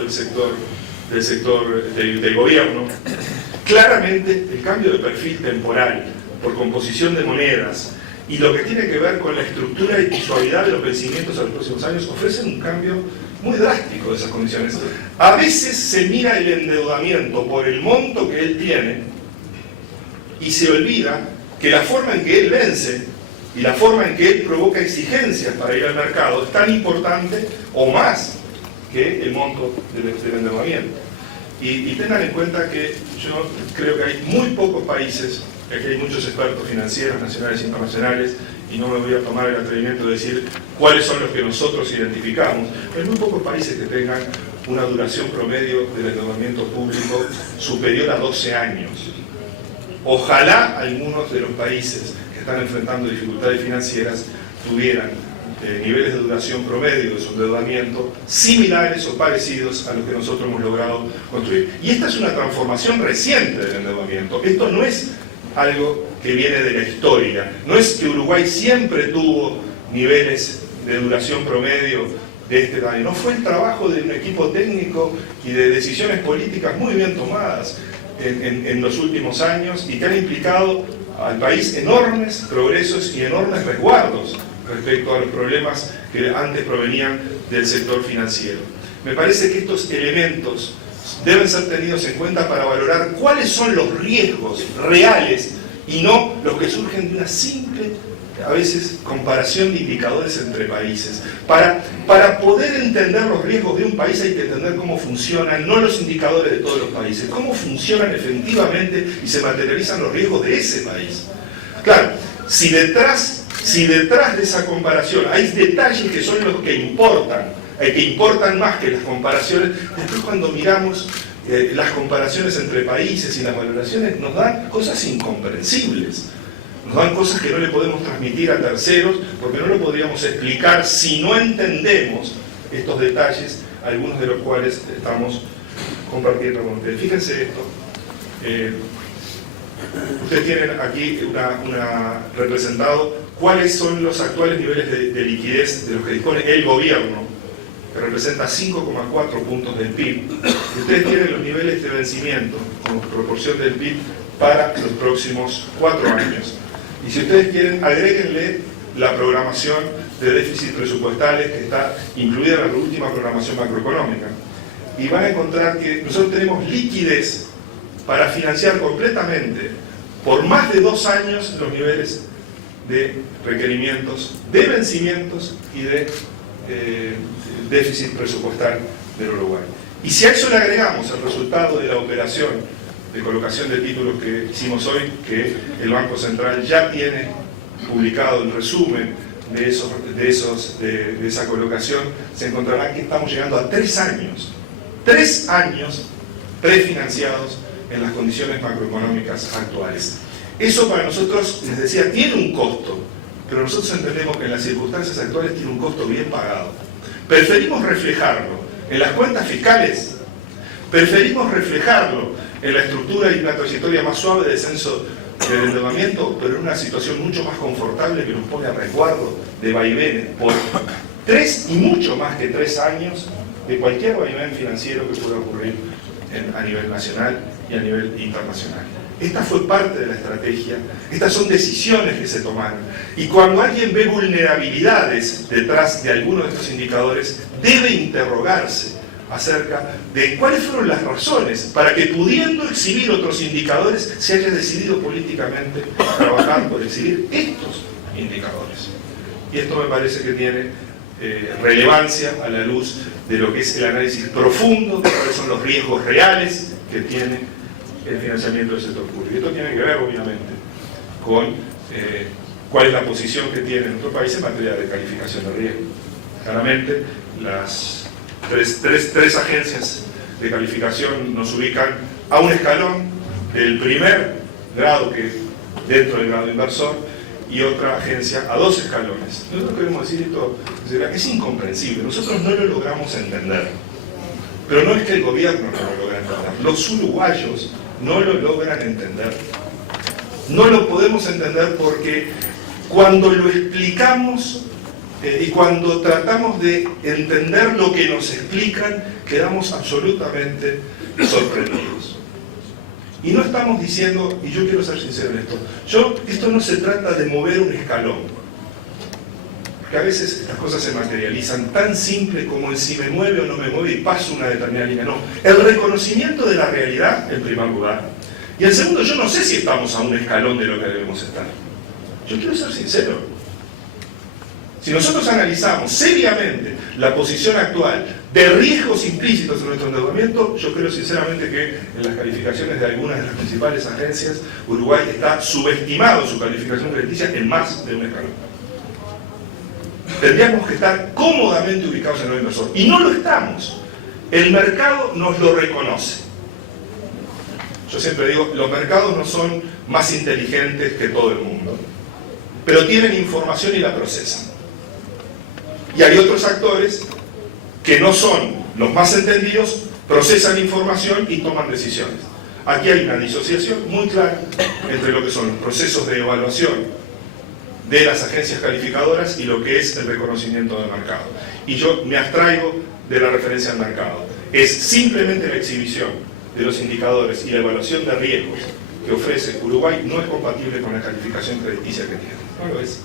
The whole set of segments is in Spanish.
endeudamiento del gobierno, claramente el cambio de perfil temporal por composición de monedas y lo que tiene que ver con la estructura y suavidad de los vencimientos a los próximos años ofrecen un cambio muy drástico de esas condiciones. A veces se mira el endeudamiento por el monto que él tiene y se olvida que la forma en que él vence y la forma en que él provoca exigencias para ir al mercado es tan importante o más que el monto del endeudamiento. Y tengan en cuenta que yo creo que hay muy pocos países, aquí hay muchos expertos financieros nacionales e internacionales, y no me voy a tomar el atrevimiento de decir cuáles son los que nosotros identificamos, pero hay muy pocos países que tengan una duración promedio del endeudamiento público superior a 12 años. Ojalá algunos de los países que están enfrentando dificultades financieras tuvieran niveles de duración promedio de su endeudamiento similares o parecidos a los que nosotros hemos logrado construir. Y esta es una transformación reciente del endeudamiento. Esto no es algo que viene de la historia. No es que Uruguay siempre tuvo niveles de duración promedio de este tamaño. No, fue el trabajo de un equipo técnico y de decisiones políticas muy bien tomadas en los últimos años y que han implicado al país enormes progresos y enormes resguardos respecto a los problemas que antes provenían del sector financiero. Me parece que estos elementos deben ser tenidos en cuenta para valorar cuáles son los riesgos reales y no los que surgen de una simple, a veces, comparación de indicadores entre países. Para poder entender los riesgos de un país hay que entender cómo funcionan, no los indicadores de todos los países, cómo funcionan efectivamente y se materializan los riesgos de ese país. Claro, si detrás de esa comparación hay detalles que son los que importan más que las comparaciones, después cuando miramos las comparaciones entre países y las valoraciones nos dan cosas incomprensibles, nos dan cosas que no le podemos transmitir a terceros porque no lo podríamos explicar si no entendemos estos detalles, algunos de los cuales estamos compartiendo con ustedes. Fíjense esto. Ustedes tienen aquí representado cuáles son los actuales niveles de liquidez de los que dispone el gobierno, que representa 5,4 puntos del PIB. Y ustedes tienen los niveles de vencimiento como proporción del PIB para los próximos 4 años. Y si ustedes quieren, agréguenle la programación de déficit presupuestales que está incluida en la última programación macroeconómica. Y van a encontrar que nosotros tenemos liquidez para financiar completamente por más de 2 años los niveles de requerimientos, de vencimientos y de déficit presupuestal del Uruguay. Y si a eso le agregamos el resultado de la operación de colocación de títulos que hicimos hoy, que el Banco Central ya tiene publicado el resumen de esa colocación, se encontrarán que estamos llegando a 3 años prefinanciados en las condiciones macroeconómicas actuales. Eso para nosotros, les decía, tiene un costo, pero nosotros entendemos que en las circunstancias actuales tiene un costo bien pagado. Preferimos reflejarlo en las cuentas fiscales, preferimos reflejarlo en la estructura y una trayectoria más suave de descenso del endeudamiento, pero en una situación mucho más confortable que nos pone a resguardo de vaivenes por 3 y mucho más que 3 años de cualquier vaivén financiero que pueda ocurrir a nivel nacional y a nivel internacional. Esta fue parte de la estrategia, estas son decisiones que se tomaron. Y cuando alguien ve vulnerabilidades detrás de alguno de estos indicadores, debe interrogarse acerca de cuáles fueron las razones para que, pudiendo exhibir otros indicadores, se haya decidido políticamente trabajar por exhibir estos indicadores. Y esto me parece que tiene relevancia a la luz de lo que es el análisis profundo de cuáles son los riesgos reales que tiene el financiamiento del sector público. Y esto tiene que ver, obviamente, con cuál es la posición que tiene nuestro país en materia de calificación de riesgo. Claramente, las tres agencias de calificación nos ubican a un escalón del primer grado, que dentro del grado inversor, y otra agencia a 2 escalones. Nosotros queremos decir esto, es incomprensible, nosotros no lo logramos entender. Pero no es que el gobierno no lo logra entender, los uruguayos no lo logran entender. No lo podemos entender porque cuando lo explicamos y cuando tratamos de entender lo que nos explican, quedamos absolutamente sorprendidos. Y no estamos diciendo, y yo quiero ser sincero en esto, esto no se trata de mover un escalón, porque a veces estas cosas se materializan tan simple como el si me mueve o no me mueve y paso una determinada línea. No, el reconocimiento de la realidad en primer lugar, y en segundo, yo no sé si estamos a un escalón de lo que debemos estar. Yo quiero ser sincero. Si nosotros analizamos seriamente la posición actual de riesgos implícitos en nuestro endeudamiento, yo creo sinceramente que en las calificaciones de algunas de las principales agencias, Uruguay está subestimado en su calificación crediticia en más de un escalón. Tendríamos que estar cómodamente ubicados en el inversor. Y no lo estamos. El mercado nos lo reconoce. Yo siempre digo, los mercados no son más inteligentes que todo el mundo, pero tienen información y la procesan. Y hay otros actores que no son los más entendidos, procesan información y toman decisiones. Aquí hay una disociación muy clara entre lo que son los procesos de evaluación de las agencias calificadoras y lo que es el reconocimiento del mercado. Y yo me abstraigo de la referencia al mercado. Es simplemente la exhibición de los indicadores y la evaluación de riesgos que ofrece Uruguay no es compatible con la calificación crediticia que tiene. No lo es.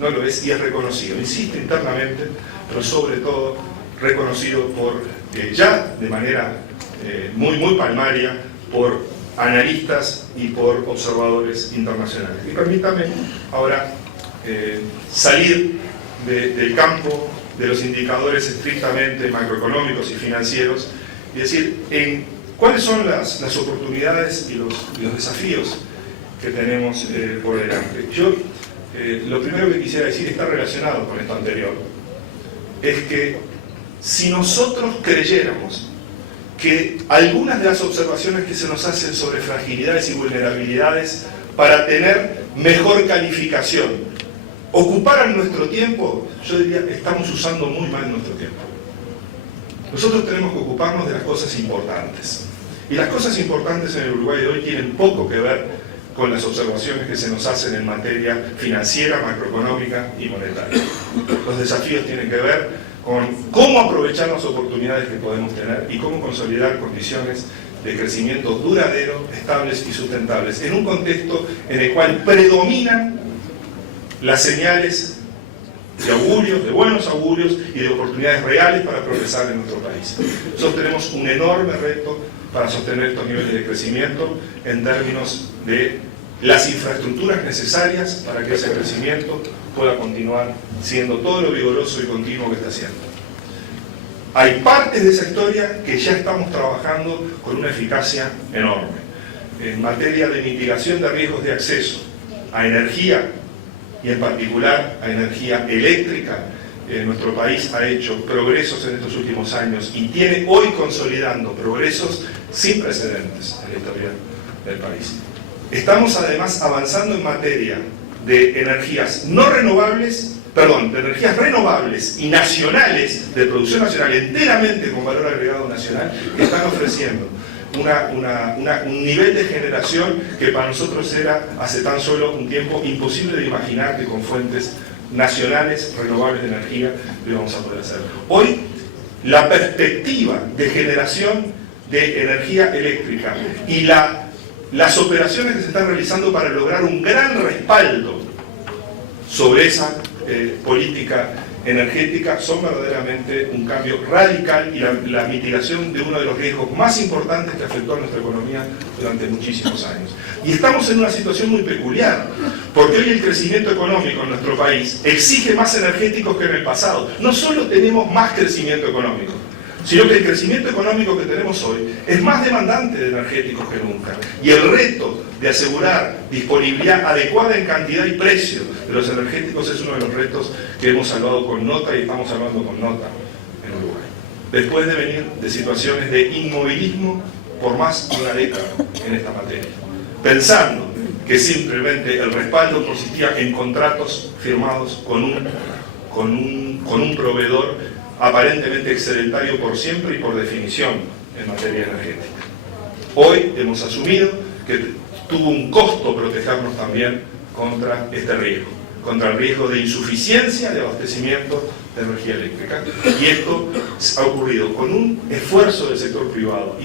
No lo es y es reconocido, insisto, internamente, pero sobre todo reconocido por, ya de manera muy palmaria, por analistas y por observadores internacionales. Y permítame ahora salir del campo de los indicadores estrictamente macroeconómicos y financieros y decir cuáles son las oportunidades y los desafíos que tenemos por delante. Lo primero que quisiera decir está relacionado con esto anterior, es que si nosotros creyéramos que algunas de las observaciones que se nos hacen sobre fragilidades y vulnerabilidades para tener mejor calificación ocuparan nuestro tiempo, yo diría que estamos usando muy mal nuestro tiempo. Nosotros tenemos que ocuparnos de las cosas importantes. Y las cosas importantes en el Uruguay de hoy tienen poco que ver con las observaciones que se nos hacen en materia financiera, macroeconómica y monetaria. Los desafíos tienen que ver con cómo aprovechar las oportunidades que podemos tener y cómo consolidar condiciones de crecimiento duradero, estables y sustentables, en un contexto en el cual predominan las señales de augurios, de buenos augurios y de oportunidades reales para progresar en nuestro país. Nosotros tenemos un enorme reto para sostener estos niveles de crecimiento en términos de las infraestructuras necesarias para que ese crecimiento pueda continuar siendo todo lo vigoroso y continuo que está haciendo. Hay partes de esa historia que ya estamos trabajando con una eficacia enorme. En materia de mitigación de riesgos de acceso a energía, y en particular a energía eléctrica, nuestro país ha hecho progresos en estos últimos años y tiene hoy consolidando progresos sin precedentes en la historia del país. Estamos además avanzando en materia de energías de energías renovables y nacionales, de producción nacional, enteramente con valor agregado nacional, que están ofreciendo un nivel de generación que para nosotros era hace tan solo un tiempo imposible de imaginar que con fuentes nacionales renovables de energía lo íbamos a poder hacer. Hoy la perspectiva de generación de energía eléctrica y las operaciones que se están realizando para lograr un gran respaldo sobre esa política energética son verdaderamente un cambio radical y la mitigación de uno de los riesgos más importantes que afectó a nuestra economía durante muchísimos años. Y estamos en una situación muy peculiar, porque hoy el crecimiento económico en nuestro país exige más energéticos que en el pasado. No solo tenemos más crecimiento económico, sino que el crecimiento económico que tenemos hoy es más demandante de energéticos que nunca. Y el reto de asegurar disponibilidad adecuada en cantidad y precio de los energéticos es uno de los retos que hemos salvado con nota y estamos salvando con nota en Uruguay. Después de venir de situaciones de inmovilismo por más de una década en esta materia, pensando que simplemente el respaldo consistía en contratos firmados con un proveedor aparentemente excedentario por siempre y por definición en materia energética. Hoy hemos asumido que tuvo un costo protegernos también contra este riesgo. contra el riesgo de insuficiencia de abastecimiento de energía eléctrica. Y esto ha ocurrido con un esfuerzo del sector privado.